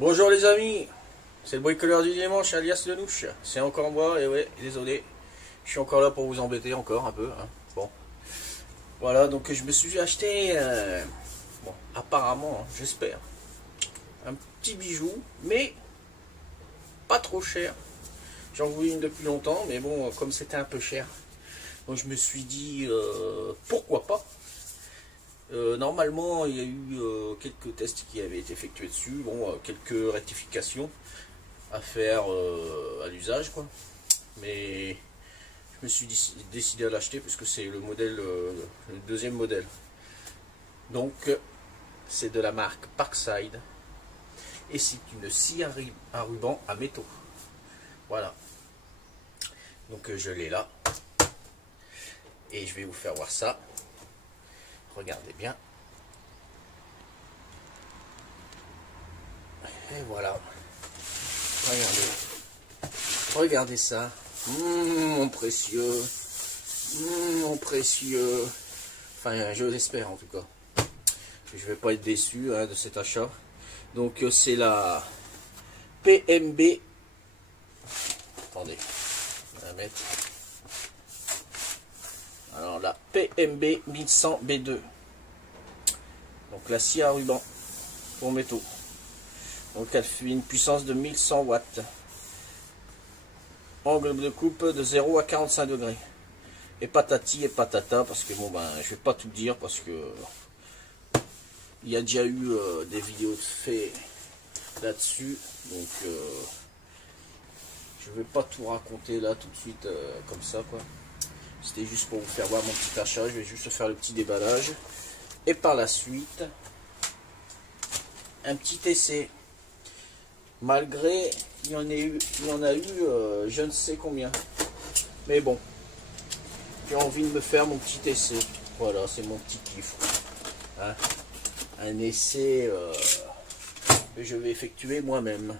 Bonjour les amis, c'est le bricoleur du dimanche alias Lenouche. C'est encore moi, et ouais, désolé, je suis encore là pour vous embêter encore un peu. Hein. Bon, voilà, donc je me suis acheté, bon, apparemment, j'espère, un petit bijou, mais pas trop cher. J'en voulais une depuis longtemps, mais bon, comme c'était un peu cher, donc je me suis dit, pourquoi pas. Normalement, il y a eu quelques tests qui avaient été effectués dessus, bon, quelques rectifications à faire à l'usage, quoi. Mais je me suis décidé à l'acheter parce que c'est le modèle, le deuxième modèle. Donc, c'est de la marque Parkside et c'est une scie à ruban à métaux. Voilà. Donc, je l'ai là et je vais vous faire voir ça. Regardez bien. Et voilà. Regardez ça. Mon précieux. Mon précieux. Enfin, je l'espère en tout cas. Je vais pas être déçu hein, de cet achat. Donc c'est la PMB. Attendez. On va mettre. Alors la PMB 1100 B2. Donc la scie à ruban pour métaux. Donc elle fait une puissance de 1100 watts. Angle de coupe de 0 à 45 degrés. Et patati et patata parce que bon ben je vais pas tout dire parce que il y a déjà eu des vidéos fait là-dessus. Donc je vais pas tout raconter là tout de suite comme ça quoi. C'était juste pour vous faire voir mon petit achat. Je vais juste faire le petit déballage. Et par la suite, un petit essai. Malgré, il y en a eu je ne sais combien. Mais bon, j'ai envie de me faire mon petit essai. Voilà, c'est mon petit kiff. Hein, un essai que je vais effectuer moi-même.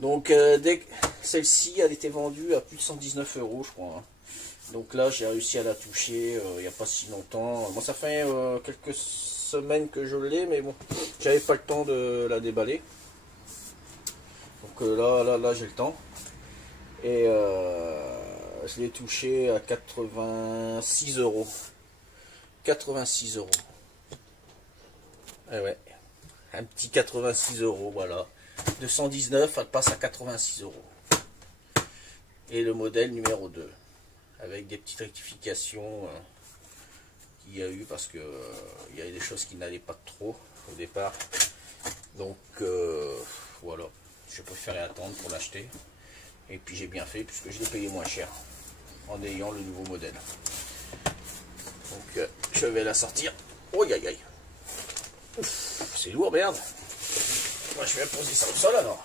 Donc, dès que celle-ci, elle était vendue à plus de 119 €, je crois. Hein. Donc là, j'ai réussi à la toucher il n'y a pas si longtemps. Bon, ça fait quelques semaines que je l'ai, mais bon, j'avais pas le temps de la déballer. Donc là, j'ai le temps. Et je l'ai touché à 86 €. 86 €. Eh ouais, un petit 86 €, voilà. De 119, elle passe à 86 €. Et le modèle numéro 2. Avec des petites rectifications qu'il y a eu parce que il y avait des choses qui n'allaient pas trop au départ. Donc voilà, je préférais attendre pour l'acheter. Et puis j'ai bien fait puisque je l'ai payé moins cher en ayant le nouveau modèle. Donc je vais la sortir. Oh aïe aïe. C'est lourd merde. Moi je vais poser ça au sol alors.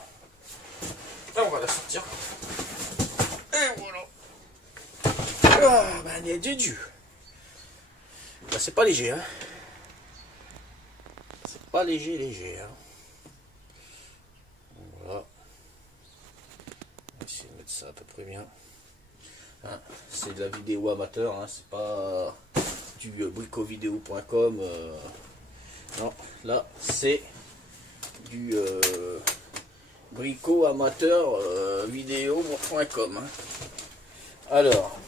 Là on va la sortir. Et voilà. Ah, ben, il y a du Dieu. Ben, c'est pas léger, hein. C'est pas léger, hein. Voilà. On va essayer de mettre ça à peu près bien. Hein, c'est de la vidéo amateur, hein. C'est pas du bricovideo.com. Non, là, c'est du bricoamateur vidéo.com. Hein. Alors.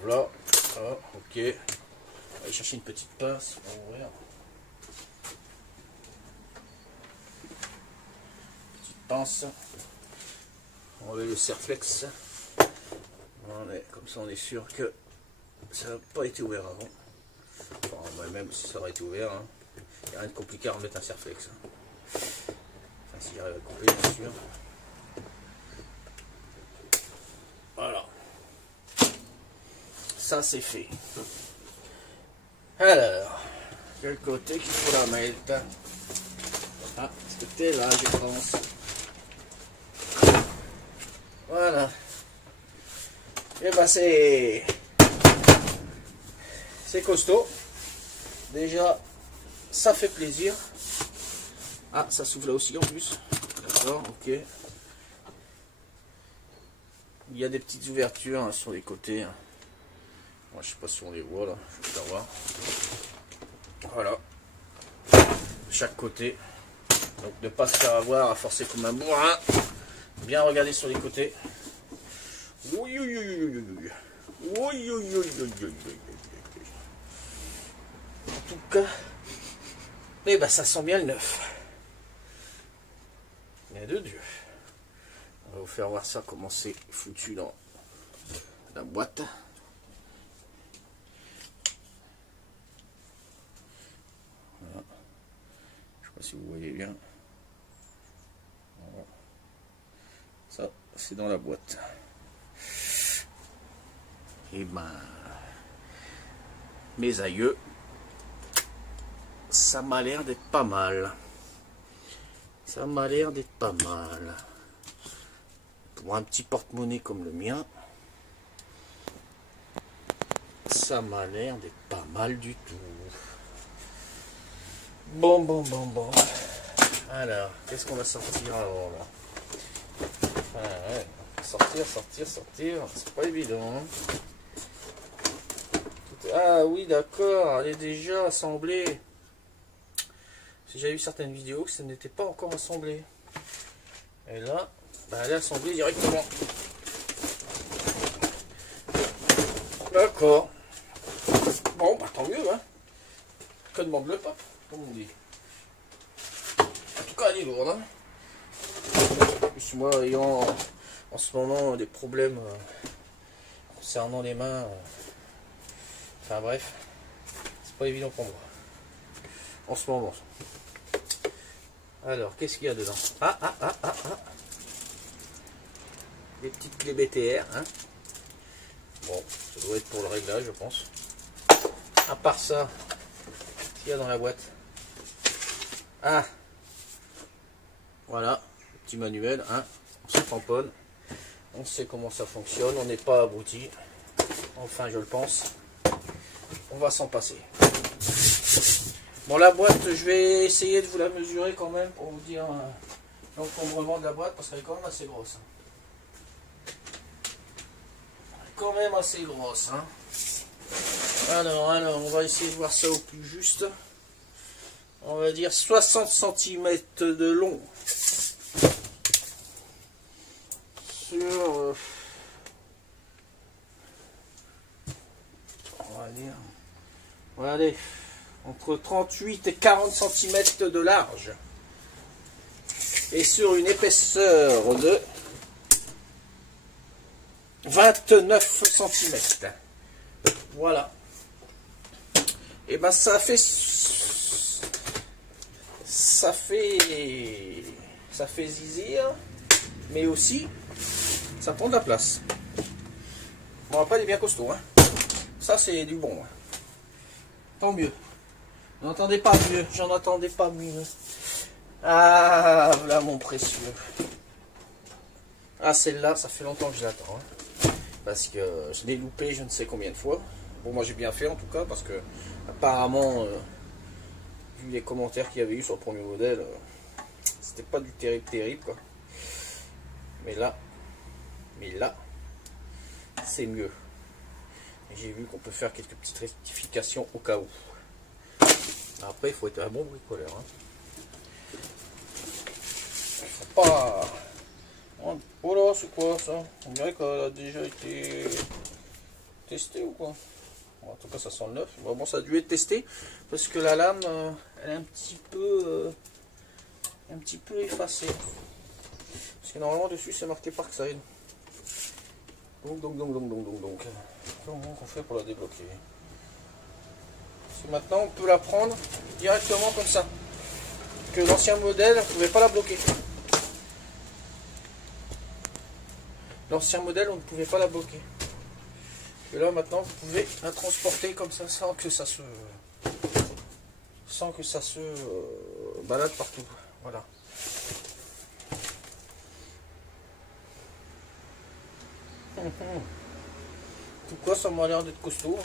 Voilà, ah, ok. On va aller chercher une petite pince pour ouvrir. Petite pince. On va enlever le serflex. Comme ça on est sûr que ça n'a pas été ouvert avant. Enfin, même si ça aurait été ouvert, hein. Il n'y a rien de compliqué à remettre un serflex. Hein. Enfin, si j'arrive à couper, bien sûr. Voilà. Ça c'est fait. Alors, quel côté qu'il faut la mettre? Ah, ce côté là, je pense. Voilà. Et ben c'est costaud. Déjà, ça fait plaisir. Ah, ça s'ouvre là aussi en plus. D'accord, ok. Il y a des petites ouvertures hein, sur les côtés. Hein. Moi, je sais pas si on les voit là, je vais savoir. Voilà. chaque côté. Donc ne pas se faire avoir à forcer comme un bourrin. Bien regarder sur les côtés. Oui, oui, oui, oui, oui. Oui, oui, oui, oui, oui, oui, oui. En tout cas, eh ben, ça sent bien le neuf. Mais de Dieu. On va vous faire voir ça, comment c'est foutu dans la boîte. Voilà. Je sais pas si vous voyez bien. Voilà. Ça, c'est dans la boîte. Et ben, mes aïeux, ça m'a l'air d'être pas mal. Ça m'a l'air d'être pas mal. Pour un petit porte-monnaie comme le mien, ça m'a l'air d'être pas mal du tout. Bon, bon, bon, bon. Alors, qu'est-ce qu'on va sortir alors là? Ah, ouais. Sortir, sortir, sortir. C'est pas évident. Hein. Ah oui, d'accord, elle est déjà assemblée. J'ai vu certaines vidéos que ça n'était pas encore assemblé. Et là, bah, elle est assemblée directement. D'accord. Bon, bah tant mieux, hein. Que demande le pape, comme on dit. En tout cas, elle est lourde, hein. En plus, moi, ayant en ce moment des problèmes concernant les mains, enfin bref, c'est pas évident pour moi. En ce moment. Alors, qu'est-ce qu'il y a dedans? Ah. Des petites clés BTR, hein. Bon, ça doit être pour le réglage, je pense. À part ça, qu'est-ce qu'il y a dans la boîte? Ah, voilà, petit manuel, hein. On se tamponne. On sait comment ça fonctionne, on n'est pas abruti. Enfin, je le pense. On va s'en passer. Bon, la boîte, je vais essayer de vous la mesurer quand même pour vous dire l'encombrement de la boîte parce qu'elle est quand même assez grosse. Elle est quand même assez grosse. Hein. Alors, on va essayer de voir ça au plus juste. On va dire 60 cm de long. Sur... on va dire... Regardez. Entre 38 et 40 cm de large. Et sur une épaisseur de 29 cm. Voilà. Et ben ça fait zizir, mais aussi ça prend de la place. Bon, après il est bien costaud, hein. Ça c'est du bon, hein. Tant mieux. N'entendez pas mieux, j'en attendais pas mieux. Ah, voilà mon précieux. Ah, celle-là, ça fait longtemps que je l'attends. Hein, parce que je l'ai loupé je ne sais combien de fois. Bon, moi j'ai bien fait en tout cas, parce que apparemment, vu les commentaires qu'il y avait eu sur le premier modèle, c'était pas du terrible quoi. Mais là, c'est mieux. Et j'ai vu qu'on peut faire quelques petites rectifications au cas où. Après, il faut être un bon bricoleur. Hein. Il faut pas... Oh là, c'est quoi ça? On dirait qu'elle a déjà été testée ou quoi? Bon, en tout cas, ça sent le neuf. Bon, ça a dû être testé parce que la lame, elle est un petit peu effacée. Parce que normalement, dessus, c'est marqué Parkside. Donc. Comment on fait pour la débloquer? Parce que maintenant on peut la prendre directement comme ça. Que l'ancien modèle, on ne pouvait pas la bloquer. L'ancien modèle, on ne pouvait pas la bloquer. Et là maintenant vous pouvez la transporter comme ça sans que ça se balade partout. Voilà. Tout quoi, ça m'a l'air d'être costaud.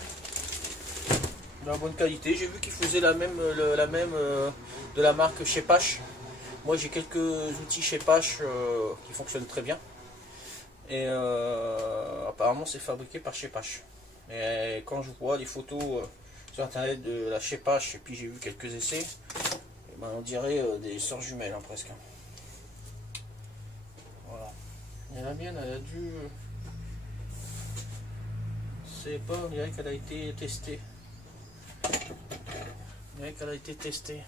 De la bonne qualité. J'ai vu qu'ils faisaient la même de la marque Shepash. Moi j'ai quelques outils Shepash qui fonctionnent très bien. Et apparemment c'est fabriqué par Shepash. Et quand je vois les photos sur internet de la Shepash et puis j'ai vu quelques essais, et Bah, on dirait des sœurs jumelles, hein, presque. Voilà. Et la mienne, elle a dû... C'est pas, on dirait qu'elle a été testée. On dirait qu'elle a été testée.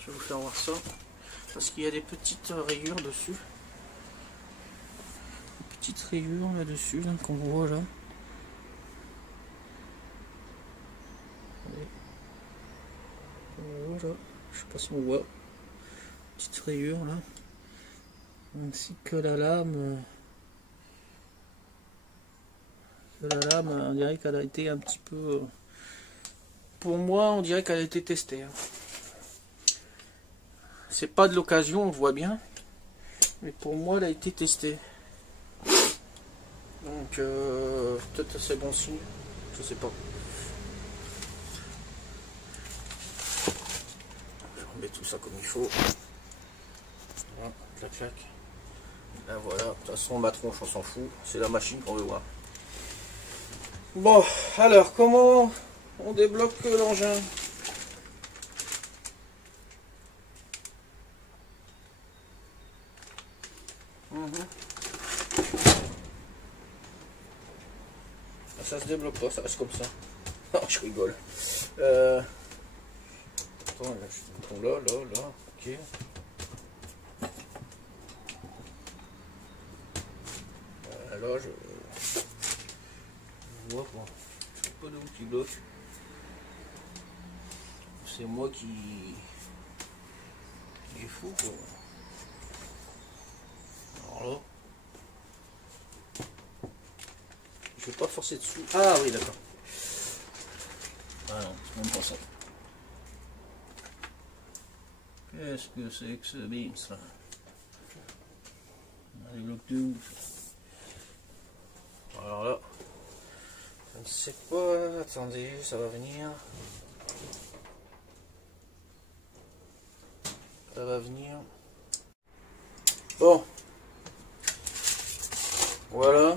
Je vais vous faire voir ça. Parce qu'il y a des petites rayures dessus. Des petites rayures là-dessus, là, qu'on voit là. Voilà. Je sais pas si on voit. Petite rayure là. Ainsi que la lame. On dirait qu'elle a été un petit peu... Pour moi, on dirait qu'elle a été testée. Hein. C'est pas de l'occasion, on voit bien. Mais pour moi, elle a été testée. Donc, peut-être c'est bon signe. Je sais pas. Je remets tout ça comme il faut. Voilà, clac, clac. Là, voilà. De toute façon, ma tronche, on s'en fout. C'est la machine qu'on veut voir. Bon, alors, comment on débloque l'engin? Ça se débloque pas, ça reste comme ça. Oh, je rigole. Attends, là, là, ok. Là, je vois pas. Je sais pas de où qui bloque. C'est moi qui est fou, quoi. Alors là, je vais pas forcer dessus. Ah oui, d'accord. Ah non, c'est même pas ça. Qu'est-ce que c'est que ce bim, ça? Allez, bloc de ouf. Alors là, je ne sais pas. Attendez, ça va venir. Ça va venir. Bon. Voilà.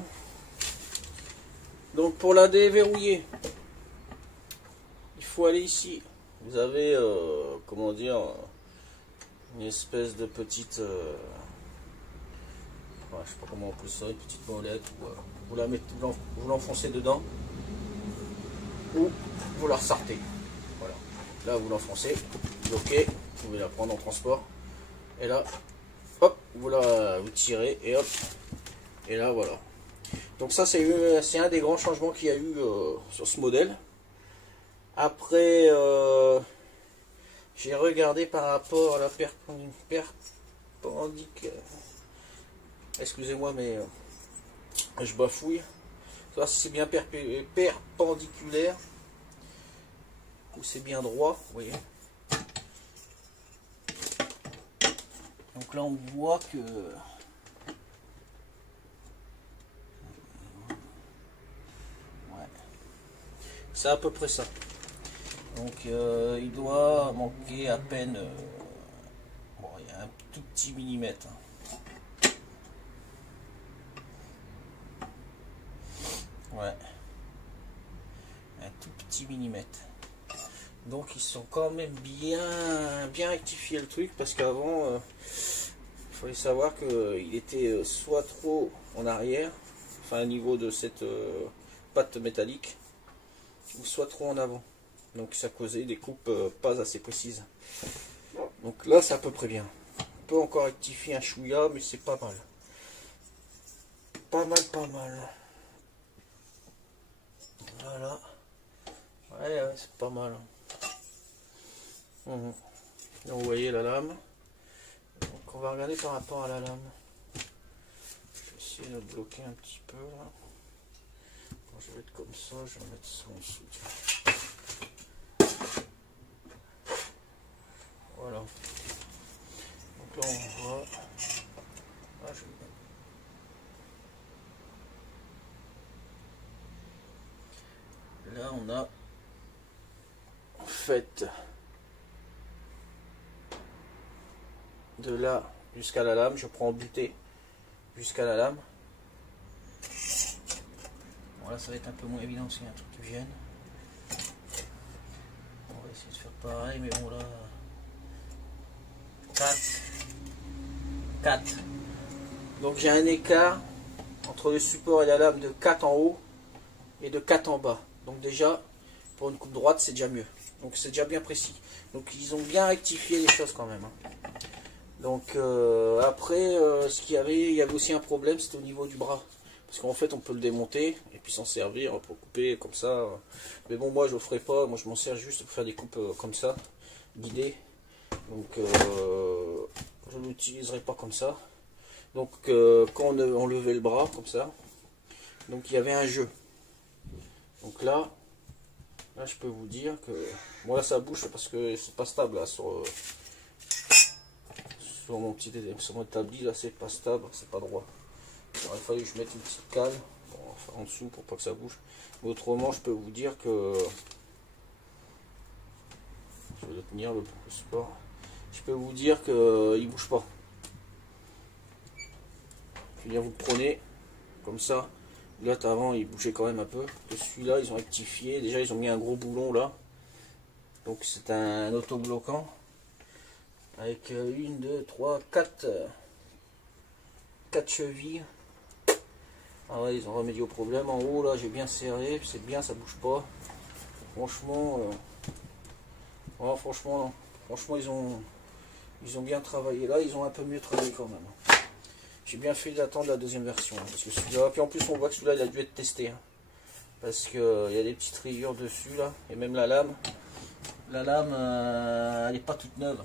Donc pour la déverrouiller, il faut aller ici. Vous avez, comment dire, une espèce de petite, je sais pas comment on appelle ça, une petite molette. Vous la mettez, vous l'enfoncez dedans, ou vous la ressortez. Voilà. Là vous l'enfoncez, bloquez, vous pouvez la prendre en transport. Et là, hop, vous tirez et hop, et là voilà. Donc ça c'est un des grands changements qu'il y a eu sur ce modèle. Après, j'ai regardé par rapport à la perpendiculaire. Excusez-moi, mais je bafouille. Ça c'est bien perpendiculaire ou c'est bien droit, vous voyez. Donc là on voit que c'est à peu près ça. Donc il doit manquer à peine, bon, il y a un tout petit millimètre. Ouais, un tout petit millimètre. Donc ils sont quand même bien rectifié le truc, parce qu'avant il fallait savoir qu'il était soit trop en arrière, enfin au niveau de cette patte métallique, ou soit trop en avant. Donc ça causait des coupes pas assez précises. Donc là c'est à peu près bien. On peut encore rectifier un chouïa, mais c'est pas mal. Pas mal. Voilà. Ouais, c'est pas mal. Donc, vous voyez la lame. Donc on va regarder par rapport à la lame. Je vais essayer de bloquer un petit peu là. Quand je vais être comme ça, je vais mettre ça en dessous. Voilà. Donc là on voit. Ah, là on a en fait de là jusqu'à la lame. Je prends en butée jusqu'à la lame. Bon, là ça va être un peu moins évident s'il y a un truc qui vienne. On va va essayer de faire pareil, mais bon là... 4. 4. Donc j'ai un écart entre le support et la lame de 4 en haut et de 4 en bas. Donc déjà, pour une coupe droite, c'est déjà mieux. Donc c'est déjà bien précis. Donc ils ont bien rectifié les choses quand même. Hein. Donc après, il y avait aussi un problème, c'était au niveau du bras. Parce qu'en fait, on peut le démonter et puis s'en servir pour couper comme ça. Mais bon, moi je le ferai pas. Moi je m'en sers juste pour faire des coupes comme ça, guidées. Donc je ne l'utiliserai pas comme ça. Donc quand on levait le bras comme ça, donc il y avait un jeu. Donc là je peux vous dire que bon là ça bouge parce que c'est pas stable là, sur mon établi là, c'est pas stable, c'est pas droit. Alors, il fallait que je mette une petite cale en dessous pour pas que ça bouge. Mais autrement je peux vous dire que je vais le tenir le support. Je peux vous dire que il bouge pas. Je veux dire, vous le prenez comme ça. L'autre avant il bougeait quand même un peu. Celui-là ils ont rectifié. Déjà ils ont mis un gros boulon là. Donc c'est un autobloquant. Avec 1, 2, 3, 4 chevilles. Ah ouais, ils ont remédié au problème. En haut là j'ai bien serré. C'est bien, ça bouge pas. Franchement, ouais, franchement non. Franchement ils ont bien travaillé. Là ils ont un peu mieux travaillé quand même. J'ai bien fait d'attendre la deuxième version. Hein, parce que celui-là, puis en plus on voit que celui-là il a dû être testé. Hein, parce qu'il y a des petites rayures dessus là. Et même la lame. La lame elle n'est pas toute neuve.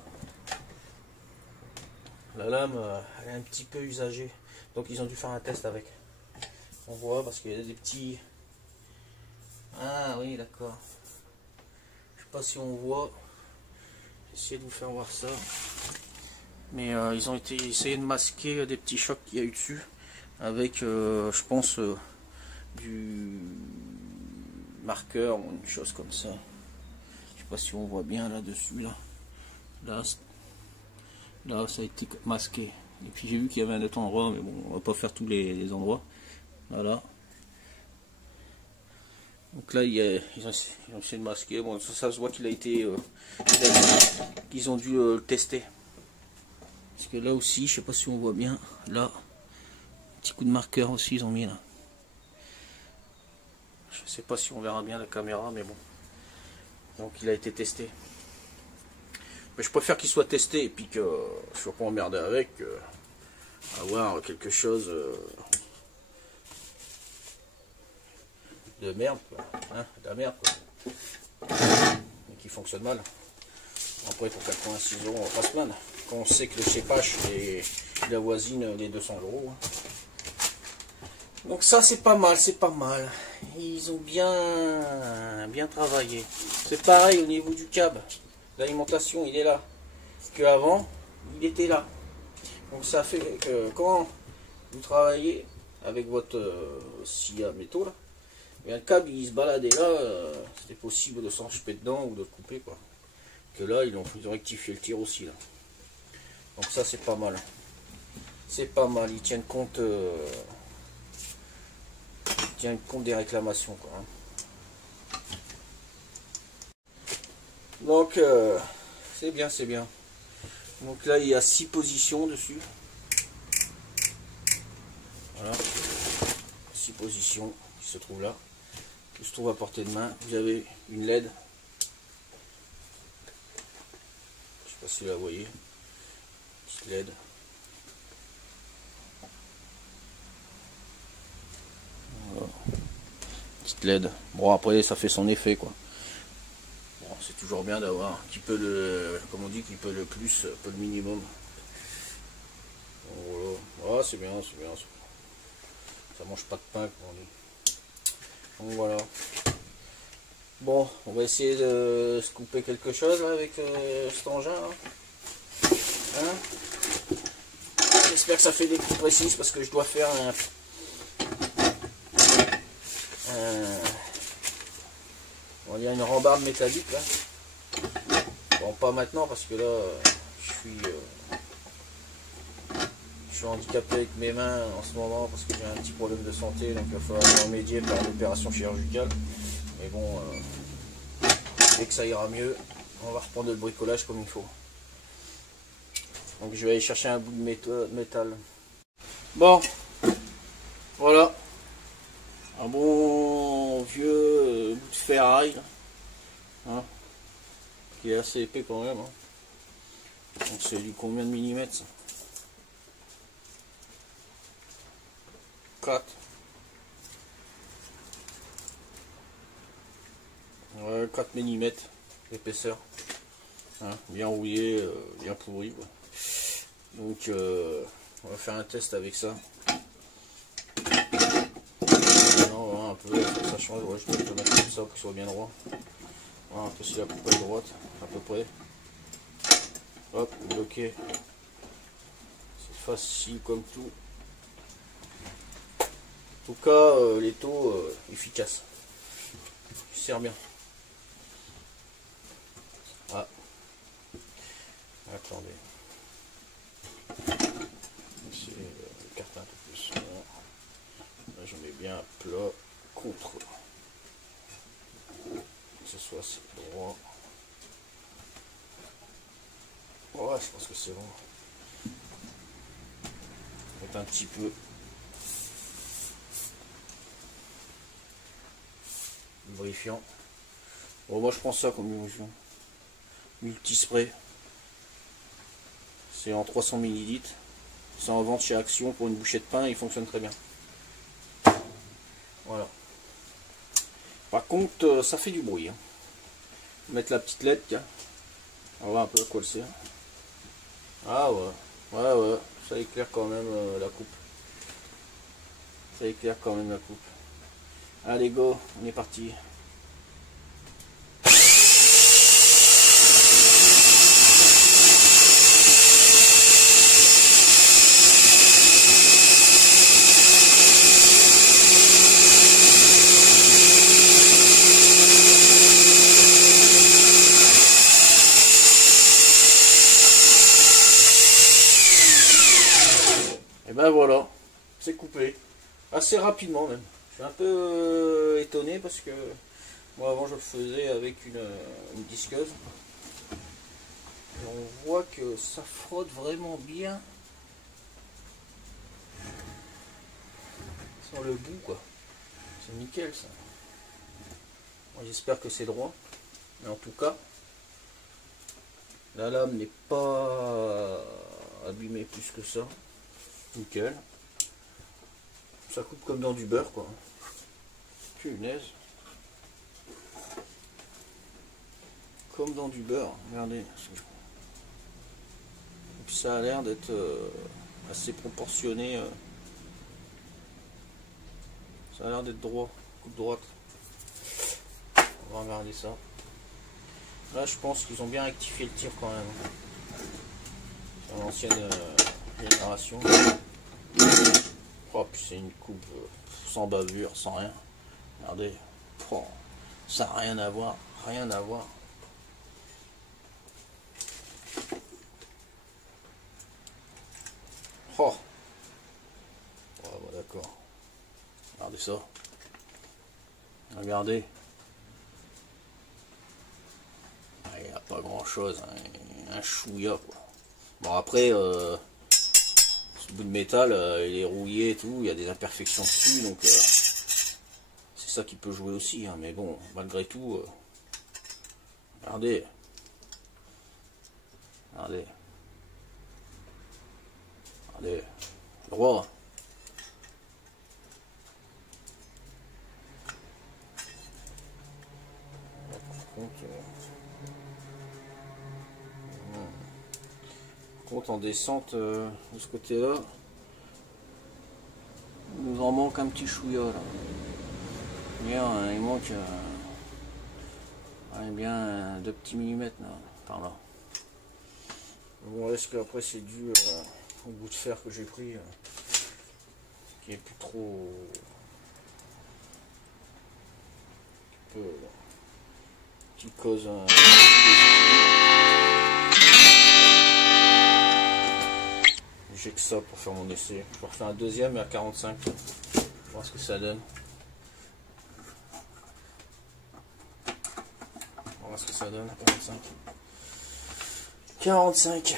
La lame elle est un petit peu usagée. Donc ils ont dû faire un test avec. On voit parce qu'il y a des petits... Ah oui d'accord. Je sais pas si on voit. J'essaie de vous faire voir ça. Mais ils ont essayé de masquer des petits chocs qu'il y a eu dessus. Avec je pense du marqueur ou une chose comme ça. Je sais pas si on voit bien là dessus là. Là ça a été masqué. Et puis j'ai vu qu'il y avait un autre endroit, mais bon on va pas faire tous les endroits. Voilà. Donc là ils ont essayé de masquer. Bon ça se voit qu'il a été qu'ils ont dû le tester. Parce que là aussi, je sais pas si on voit bien, là, petit coup de marqueur aussi ils ont mis là. Je sais pas si on verra bien la caméra, mais bon. Donc il a été testé. Mais je préfère qu'il soit testé et puis que je ne sois pas emmerdé avec, avoir quelque chose de merde, quoi. Hein, de la merde, quoi. Et qui fonctionne mal. Après pour 86 €, on va pas se plaindre. Quand on sait que le cépage il avoisine les 200 €. Donc ça c'est pas mal, c'est pas mal. Ils ont bien travaillé. C'est pareil au niveau du câble. L'alimentation il est là. Que avant il était là. Donc ça fait que quand vous travaillez avec votre scie à métaux là, et un câble il se baladait là, c'était possible de s'encheper dedans ou de le couper quoi. Que là ils ont rectifié le tir aussi là. Donc ça c'est pas mal. C'est pas mal, ils tiennent compte des réclamations quoi. Hein. Donc c'est bien, c'est bien. Donc là il y a 6 positions dessus. Voilà. 6 positions qui se trouvent là. Qui se trouvent à portée de main. Vous avez une LED. Je sais pas si vous la voyez. Petite LED. Voilà. Petite LED. Bon après ça fait son effet quoi. Bon, c'est toujours bien d'avoir un petit peu le, comme on dit, qui peut le plus, peu le minimum. Voilà. Ah, c'est bien, c'est bien. Ça mange pas de pain comme on dit. Donc voilà. Bon, on va essayer de se couper quelque chose là, avec cet engin. Hein. J'espère que ça fait des coups précises parce que je dois faire on y a une rambarde métallique là. Bon, pas maintenant parce que là je suis handicapé avec mes mains en ce moment parce que j'ai un petit problème de santé, donc il va falloir remédier par une opération chirurgicale. Mais bon, dès que ça ira mieux, On va reprendre le bricolage comme il faut. Donc je vais aller chercher un bout de métal. Bon, voilà. Un bon vieux bout de ferraille. Hein, qui est assez épais quand même. Hein. Donc c'est du combien de millimètres ça? 4. Ouais, 4 mm d'épaisseur. Hein, bien rouillé, bien pourri. Quoi. Donc on va faire un test avec ça. Non, voilà, un peu, ça change. Ouais, je peux mettre comme ça pour que ce soit bien droit. Voilà, un peu si la coupe est droite, à peu près. Hop, bloqué. C'est facile comme tout. En tout cas, l'étau efficace. Il sert bien. Ah. Attendez. C'est l'écarter un peu plus. Là, je mets bien plat contre. Que ce soit assez droit. Ouais, je pense que c'est bon. Mettre un petit peu. Lubrifiant. Bon, moi je prends ça comme lubrifiant. Multispray. C'est en 300 ml. C'est en vente chez Action pour une bouchée de pain. Il fonctionne très bien. Voilà. Par contre, ça fait du bruit. Hein. Mettre la petite LED, tiens. On va voir un peu à quoi le sert. Ah ouais. Ouais, ouais. Ça éclaire quand même la coupe. Ça éclaire quand même la coupe. Allez, go. On est parti. Et ben voilà, c'est coupé. Assez rapidement même. Je suis un peu étonné parce que moi avant je le faisais avec une disqueuse. Et on voit que ça frotte vraiment bien sur le bout quoi. C'est nickel ça. J'espère que c'est droit. Mais en tout cas, la lame n'est pas abîmée plus que ça. Nickel. Ça coupe comme dans du beurre quoi. Punaise. Comme dans du beurre. Regardez. Et puis ça a l'air d'être assez proportionné. Ça a l'air d'être droit. Coupe droite. On va regarder ça. Là je pense qu'ils ont bien rectifié le tir quand même. Sur l'ancienne génération. Oh, puis c'est une coupe sans bavure, sans rien. Regardez. Oh, ça n'a rien à voir. Rien à voir. Oh. Oh bah d'accord. Regardez ça. Regardez. Il n'y a pas grand chose. Hein. Un chouïa quoi. Bon après, ce bout de métal, il est rouillé et tout. Il y a des imperfections dessus. Donc c'est ça qui peut jouer aussi. Hein. Mais bon, malgré tout, regardez. Regardez. Regardez. Droit. Par contre, en descente de ce côté-là, il nous en manque un petit chouïa là. Bien, il manque bien 2 petits millimètres là, par là. Bon, est-ce qu'après c'est dû au bout de fer que j'ai pris, qui est plus trop, qui cause un j'ai que ça pour faire mon essai. Je vais refaire un deuxième mais à 45. Voir ce que ça donne. voir ce que ça donne. 45. 45.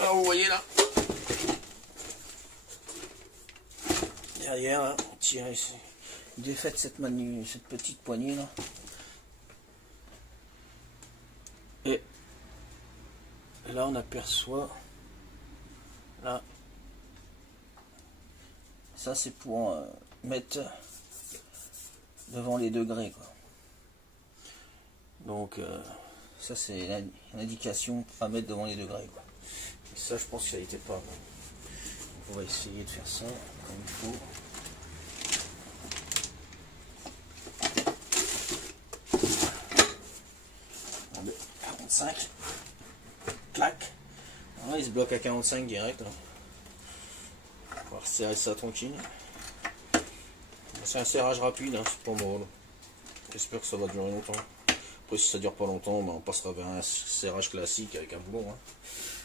Alors vous voyez là. Derrière, là, on tire ici. Défaite cette petite poignée là. Et là on aperçoit là. Ça c'est pour mettre devant les degrés quoi. Donc ça c'est une indication à mettre devant les degrés quoi. Et ça je pense que ça n'était pas. On va essayer de faire ça comme il faut. 45. Clac. Ah, il se bloque à 45 direct. On va resserrer ça tranquille. C'est un serrage rapide, hein, c'est pas mal. J'espère que ça va durer longtemps. Après si ça dure pas longtemps, ben, on passera vers un serrage classique avec un boulon. Hein.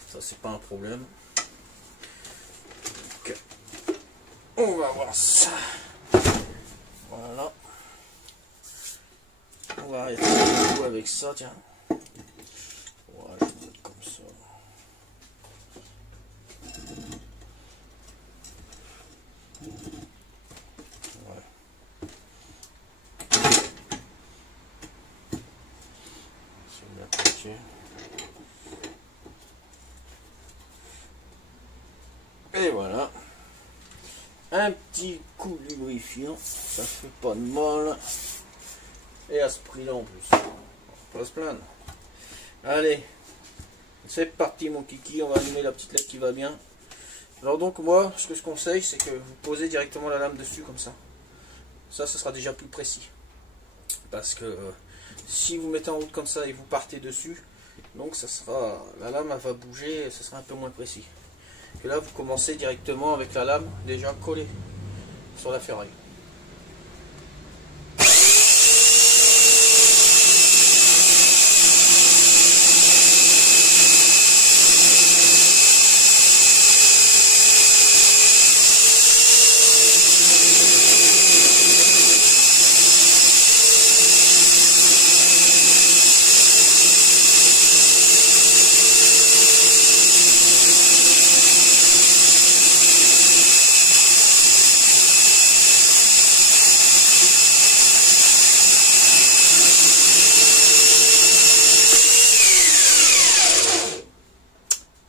Ça c'est pas un problème. Donc, on va voir ça. Voilà. On va arrêter le coup avec ça, tiens. Voilà, je vais mettre comme ça. Ouais. C'est bien appliqué. Et voilà. Un petit coup de lubrifiant, ça fait pas de mal. Et à ce prix-là en plus. On va se plaindre. Allez, c'est parti mon kiki, on va allumer la petite LED qui va bien. Alors donc moi, ce que je conseille, c'est que vous posez directement la lame dessus comme ça. Ça, ce sera déjà plus précis. Parce que si vous mettez en route comme ça et vous partez dessus, donc ça sera, la lame elle va bouger et ce sera un peu moins précis. Et là, vous commencez directement avec la lame déjà collée sur la ferraille.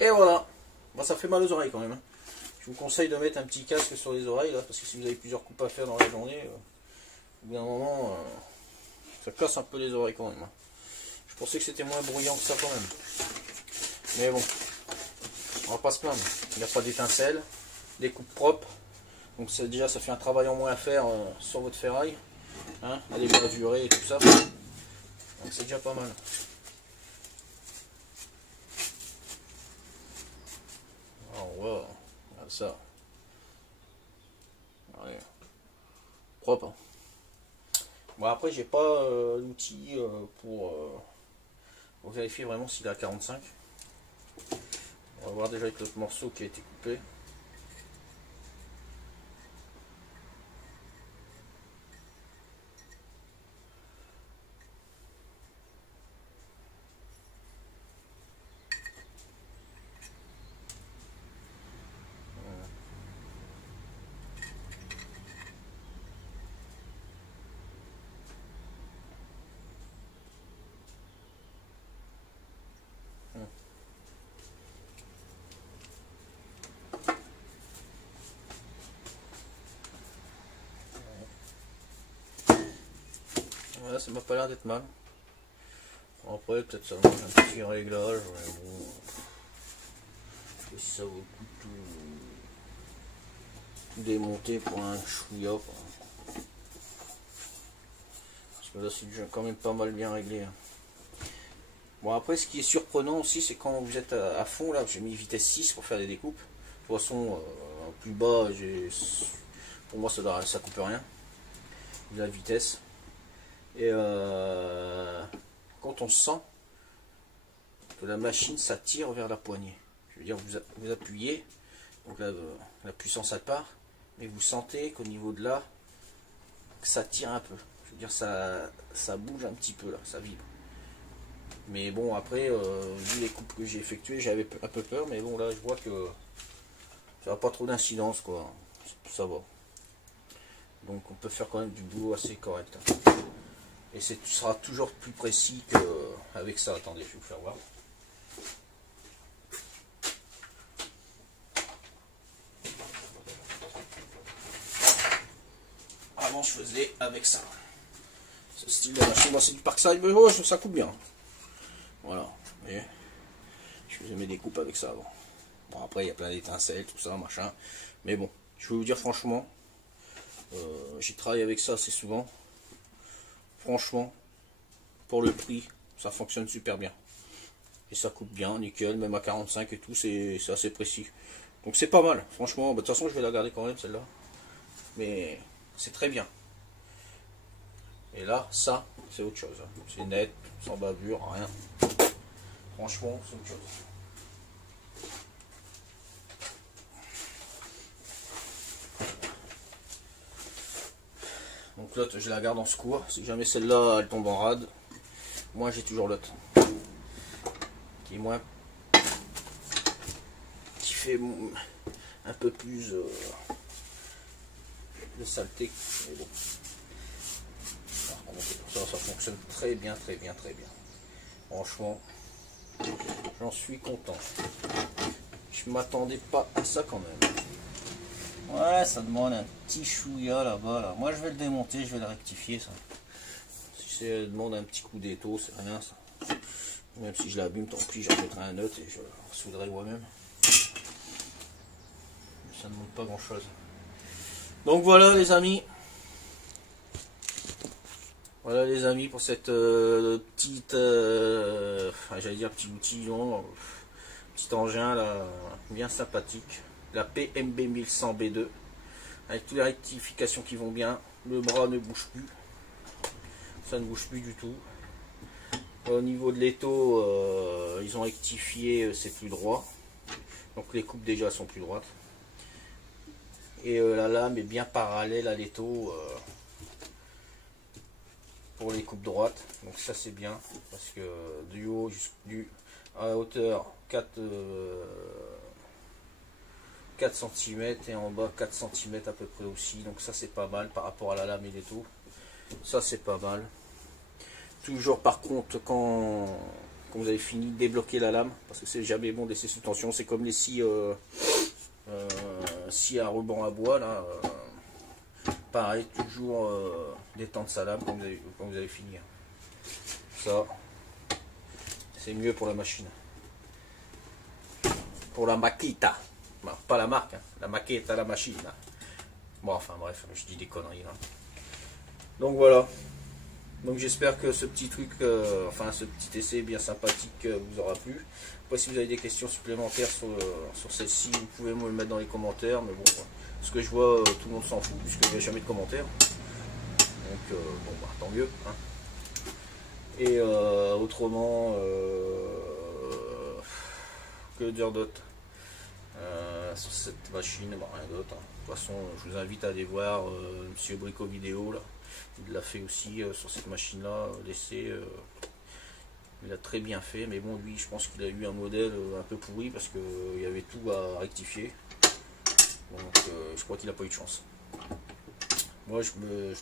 Et voilà, bon, ça fait mal aux oreilles quand même. Hein. Je vous conseille de mettre un petit casque sur les oreilles là, parce que si vous avez plusieurs coupes à faire dans la journée, au bout d'un moment, ça casse un peu les oreilles quand même. Hein. Je pensais que c'était moins bruyant que ça quand même. Mais bon, on va pas se plaindre. Il n'y a pas d'étincelles, des coupes propres. Donc déjà ça fait un travail en moins à faire sur votre ferraille. Hein, à les gradurer et tout ça. Donc c'est déjà pas mal. Oh wow, regarde ça. Allez. Propre. Hein. Bon après j'ai pas l'outil pour vérifier vraiment s'il est à 45. On va voir déjà avec l'autre morceau qui a été coupé. Voilà, ça m'a pas l'air d'être mal. Après, peut-être ça manque un petit réglage. Mais bon, je sais pas si ça vaut le coup de tout démonter pour un chouïa. Parce que là, c'est déjà quand même pas mal bien réglé. Hein. Bon, après, ce qui est surprenant aussi, c'est quand vous êtes à fond, là, j'ai mis vitesse 6 pour faire des découpes. De toute façon, plus bas, pour moi, ça coupe rien. La vitesse. Et quand on sent que la machine s'attire vers la poignée, je veux dire vous appuyez, donc là la puissance elle part, mais vous sentez qu'au niveau de là, que ça tire un peu. Je veux dire ça bouge un petit peu là, ça vibre. Mais bon, après, vu les coupes que j'ai effectuées, j'avais un peu peur, mais bon, là, je vois que ça n'a pas trop d'incidence, quoi. Ça va. Donc, on peut faire quand même du boulot assez correct. Et ce sera toujours plus précis qu'avec ça. Attendez, je vais vous faire voir. Avant, je faisais avec ça. Ce style de machine, moi, c'est du Parkside, mais oh, ça coupe bien. Voilà, vous voyez, je faisais mes découpes avec ça avant. Bon, après, il y a plein d'étincelles, tout ça, machin. Mais bon, je vais vous dire franchement, j'ai travaillé avec ça assez souvent. Franchement, pour le prix, ça fonctionne super bien. Et ça coupe bien, nickel, même à 45 et tout, c'est assez précis. Donc c'est pas mal, franchement. Bah, de toute façon, je vais la garder quand même, celle-là. Mais c'est très bien. Et là, ça, c'est autre chose. C'est net, sans bavure, rien. Franchement, c'est autre chose. Donc l'autre, je la garde en secours. Si jamais celle-là, elle tombe en rade, moi j'ai toujours l'autre. Qui est moins... qui fait un peu plus de saleté. Mais bon. Par contre, ça fonctionne très bien, très bien, très bien. Franchement, j'en suis content. Je m'attendais pas à ça quand même. Ouais, ça demande un petit chouïa là-bas. Là. Moi, je vais le démonter, je vais le rectifier, ça. Si ça demande un petit coup d'étau, c'est rien, ça. Même si je l'abîme, tant pis, j'en mettrai un autre et je le souderai moi-même. Ça ne demande pas grand-chose. Donc voilà, les amis. Voilà, les amis, pour cette petite... j'allais dire petit outil, non, petit engin, là, bien sympathique. La PMB 1100B2 avec toutes les rectifications qui vont bien. Le bras ne bouge plus, ça ne bouge plus du tout. Au niveau de l'étau, ils ont rectifié, c'est plus droit, donc les coupes déjà sont plus droites. Et la lame est bien parallèle à l'étau pour les coupes droites, donc ça c'est bien parce que du haut à hauteur 4 cm et en bas 4 cm à peu près aussi, donc ça c'est pas mal par rapport à la lame et l'étau, ça c'est pas mal. Toujours par contre quand vous avez fini, débloquer la lame, parce que c'est jamais bon de laisser sous tension, c'est comme les scies à ruban à bois là, pareil, toujours détendre sa lame quand vous avez fini. Ça c'est mieux pour la machine, pour la Makita. Bon, pas la marque, hein. La maquette à la machine. Hein. Bon, enfin bref, je dis des conneries. Hein. Donc voilà. Donc j'espère que ce petit truc, enfin ce petit essai bien sympathique vous aura plu. Après, si vous avez des questions supplémentaires sur celle-ci, vous pouvez me le mettre dans les commentaires. Mais bon, ce que je vois, tout le monde s'en fout puisqu'il n'y a jamais de commentaires. Donc bon, bah, tant mieux. Hein. Et autrement, que dire d'autre? Sur cette machine, bah, rien d'autre. Hein. De toute façon, je vous invite à aller voir Monsieur Brico Vidéo là. Il l'a fait aussi sur cette machine là, l'essai. Il a très bien fait, mais bon, lui, je pense qu'il a eu un modèle un peu pourri parce qu'il y avait tout à rectifier. Donc, je crois qu'il n'a pas eu de chance. Moi, je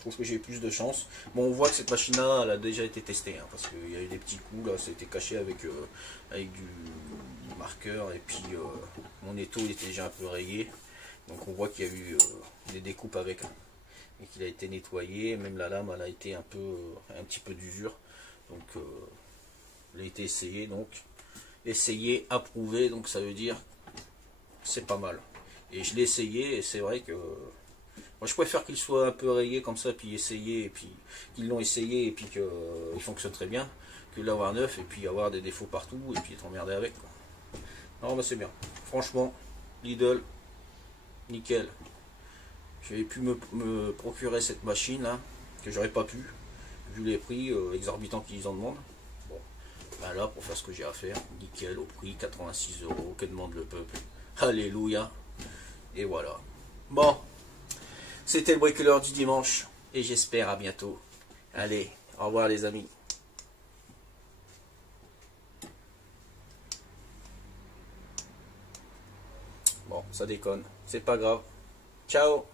trouve que j'ai eu plus de chance. Bon, on voit que cette machine-là, elle a déjà été testée, hein, parce qu'il y a eu des petits coups, là, c'était caché avec du marqueur, et puis mon étau, il était déjà un peu rayé. Donc, on voit qu'il y a eu des découpes avec, hein, et qu'il a été nettoyé. Même la lame, elle a été un petit peu d'usure. Donc, il a été essayé, donc, essayé, approuvé, donc ça veut dire c'est pas mal. Et je l'ai essayé, et c'est vrai que moi, je préfère qu'il soit un peu rayé comme ça, puis essayer, et puis qu'ils l'ont essayé, et puis qu'il fonctionne très bien, que l'avoir neuf, et puis avoir des défauts partout, et puis être emmerdé avec. Quoi. Non, mais c'est bien. Franchement, Lidl, nickel. J'avais pu me procurer cette machine, là, que j'aurais pas pu, vu les prix exorbitants qu'ils en demandent. Bon, ben là, pour faire ce que j'ai à faire, nickel, au prix, 86 €, que demande le peuple. Alléluia. Et voilà. Bon. C'était le bricoleur du dimanche et j'espère à bientôt. Allez, au revoir les amis. ça déconne. C'est pas grave. Ciao.